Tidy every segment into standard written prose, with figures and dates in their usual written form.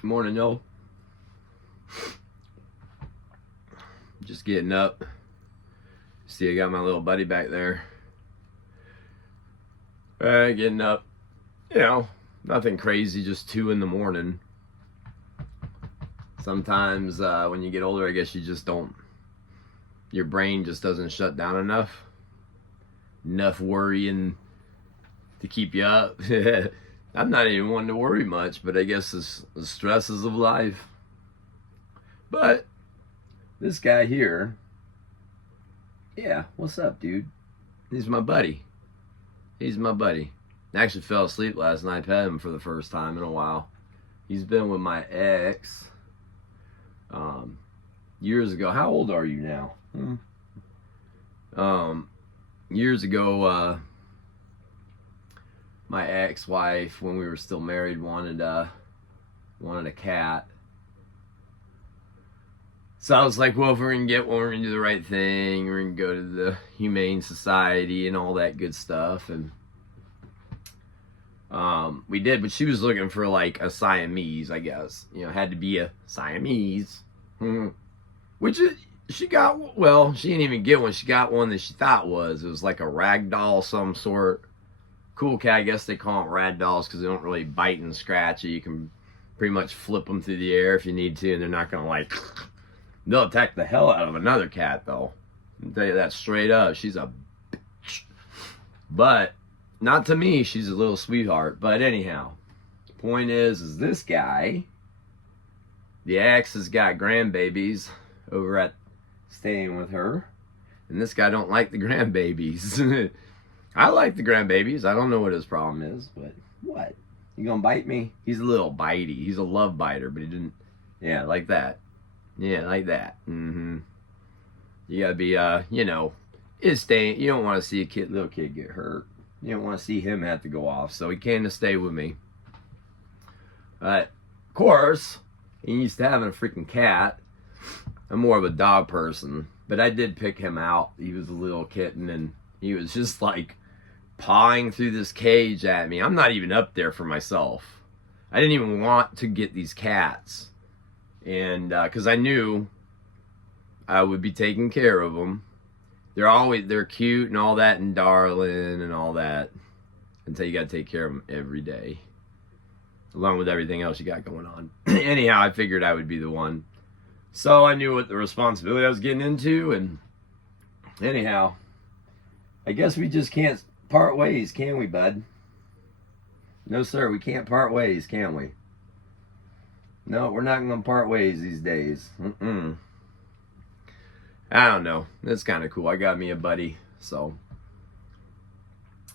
Good morning, y'all. Just getting up. See, I got my little buddy back there. Getting up. Nothing crazy, just 2 in the morning. Sometimes when you get older, I guess you just don't, your brain just doesn't shut down enough worrying to keep you up. I'm not even one to worry much, but I guess it's the stresses of life. But this guy here, yeah, what's up, dude? He's my buddy. I actually fell asleep last night, pet him for the first time in a while. He's been with my ex years ago. How old are you now? Years ago, my ex-wife, when we were still married, wanted a cat. So I was like, well, if we're gonna get one, we're gonna do the right thing. We're gonna go to the Humane Society and all that good stuff. And we did, but she was looking for like a Siamese, I guess. Had to be a Siamese. Which she got, well, she didn't even get one. She got one that she thought it was like a rag doll some sort. Cool cat, I guess they call them rag dolls because they don't really bite and scratch you. You can pretty much flip them through the air if you need to, and they're not gonna like, they'll attack the hell out of another cat though. I'll tell you that straight up. She's a bitch. But not to me, she's a little sweetheart. But anyhow, point is this guy, the ex, has got grandbabies over at staying with her, and this guy don't like the grandbabies. I like the grandbabies. I don't know what his problem is, but what? You gonna bite me? He's a little bitey. He's a love biter, but he didn't. Yeah, like that. Yeah, like that. You gotta be, is staying. You don't want to see a little kid get hurt. You don't want to see him have to go off. So he came to stay with me. But of course, he used to having a freaking cat. I'm more of a dog person, but I did pick him out. He was a little kitten, and he was just like pawing through this cage at me. I'm not even up there for myself. I didn't even want to get these cats, and because I knew I would be taking care of them. They're cute and all that, and darling and all that, until you got to take care of them every day, along with everything else you got going on. Anyhow, I figured I would be the one. So I knew what the responsibility I was getting into, and anyhow, I guess we just can't part ways, can we, bud? No, sir, we can't part ways, can we? No, we're not going to part ways these days. I don't know. That's kind of cool. I got me a buddy, so.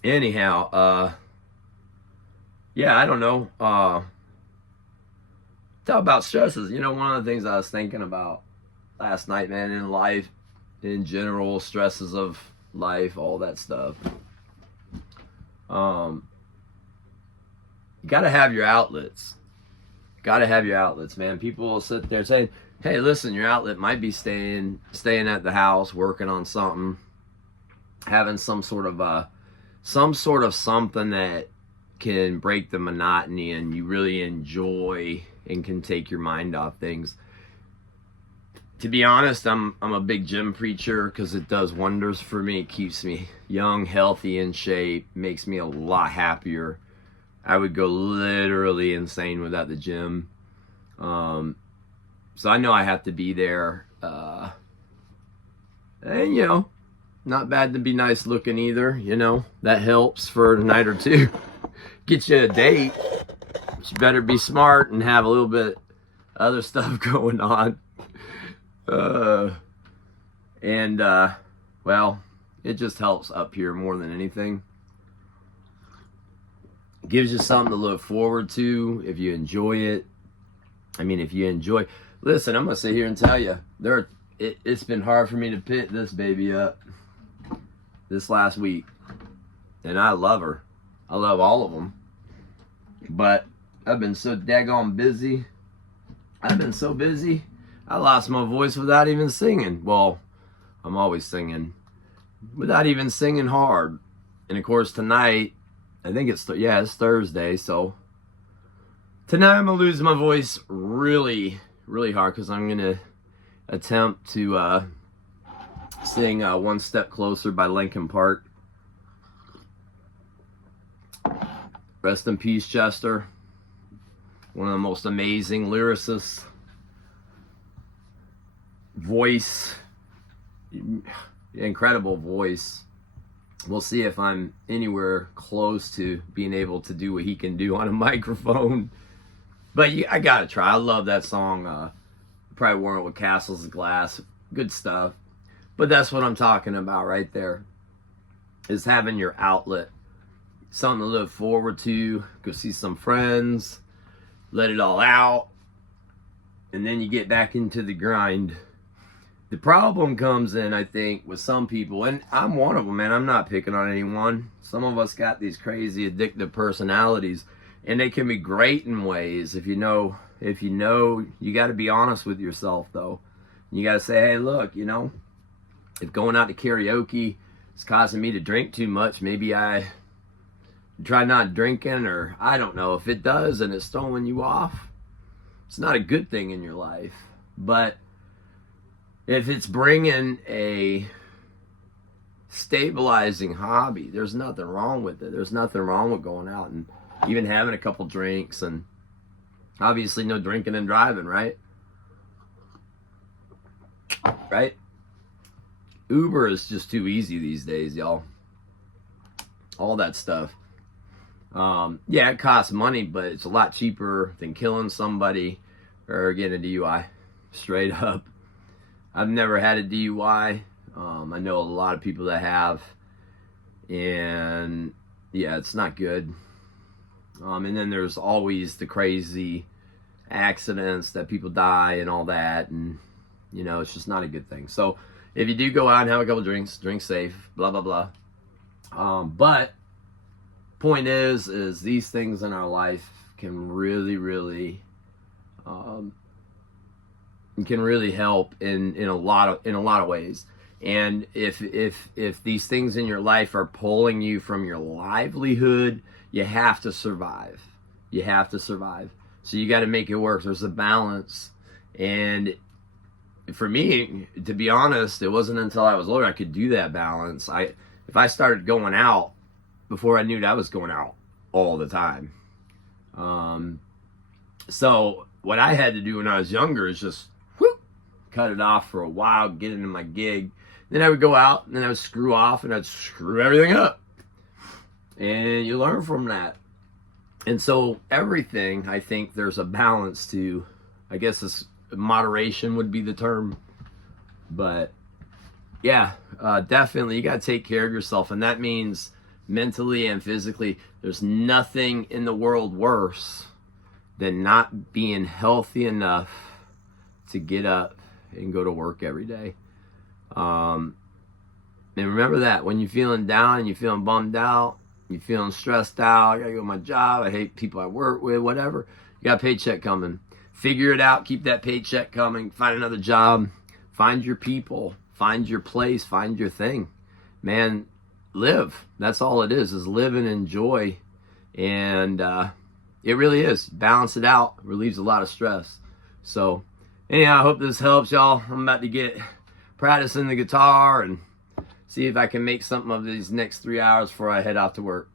Anyhow, yeah, I don't know. Talk about stresses. One of the things I was thinking about last night, man, in life, in general, stresses of life, all that stuff. You gotta have your outlets. Gotta have your outlets, man. People will sit there saying, hey, listen, your outlet might be staying at the house, working on something, having some sort of something that can break the monotony and you really enjoy and can take your mind off things. To be honest, I'm a big gym preacher because it does wonders for me. It keeps me young, healthy, in shape, makes me a lot happier. I would go literally insane without the gym. So I know I have to be there. And not bad to be nice looking either. That helps for a night or two. Get you a date. But you better be smart and have a little bit other stuff going on. Well, it just helps up here more than anything. It gives you something to look forward to if you enjoy it. Listen, I'm gonna sit here and tell you, it's been hard for me to pick this baby up this last week, and I love her. I love all of them, but I've been so daggone busy. I've been so busy. I lost my voice without even singing. Well, I'm always singing, without even singing hard. And of course tonight, I think it's Thursday, so Tonight I'm going to lose my voice really, really hard because I'm going to attempt to sing One Step Closer by Linkin Park. Rest in peace, Chester. One of the most amazing lyricists. Voice. Incredible voice. We'll see if I'm anywhere close to being able to do what he can do on a microphone. But I gotta try. I love that song. Probably worn it with Castles of Glass. Good stuff. But that's what I'm talking about right there. Is having your outlet. Something to look forward to. Go see some friends. Let it all out. And then you get back into the grind. The problem comes in, I think, with some people, and I'm one of them, man. I'm not picking on anyone. Some of us got these crazy addictive personalities. And they can be great in ways. If you know, you got to be honest with yourself, though. You got to say, hey, look, if going out to karaoke is causing me to drink too much, maybe I try not drinking, or I don't know. If it does and it's throwing you off, it's not a good thing in your life. But if it's bringing a stabilizing hobby, there's nothing wrong with it. There's nothing wrong with going out and even having a couple drinks, and obviously no drinking and driving, right? Right? Uber is just too easy these days, y'all. All that stuff. Yeah, it costs money, but it's a lot cheaper than killing somebody or getting a DUI. Straight up. I've never had a DUI. I know a lot of people that have. And yeah, it's not good. And then there's always the crazy accidents that people die and all that. And, it's just not a good thing. So if you do go out and have a couple drinks, drink safe, blah, blah, blah. But point is these things in our life can really, really, can really help in a lot of ways. And if these things in your life are pulling you from your livelihood, you have to survive. You have to survive. So you got to make it work. There's a balance. And for me, to be honest, it wasn't until I was older I could do that balance. If I started going out before I knew that I was going out all the time. So what I had to do when I was younger is just cut it off for a while, get into my gig. Then I would go out and then I would screw off and I'd screw everything up. And you learn from that. And so everything, I think there's a balance to. I guess this moderation would be the term. But yeah, definitely you got to take care of yourself. And that means mentally and physically. There's nothing in the world worse than not being healthy enough to get up and go to work every day. And remember that when you're feeling down and you're feeling bummed out, you're feeling stressed out, I gotta go to my job, I hate people I work with, whatever, you got a paycheck coming. Figure it out, keep that paycheck coming, find another job, find your people, find your place, find your thing. Man, live. That's all it is live and enjoy. And it really is. Balance it out, relieves a lot of stress. So anyhow, I hope this helps y'all. I'm about to get practicing the guitar and see if I can make something of these next 3 hours before I head off to work.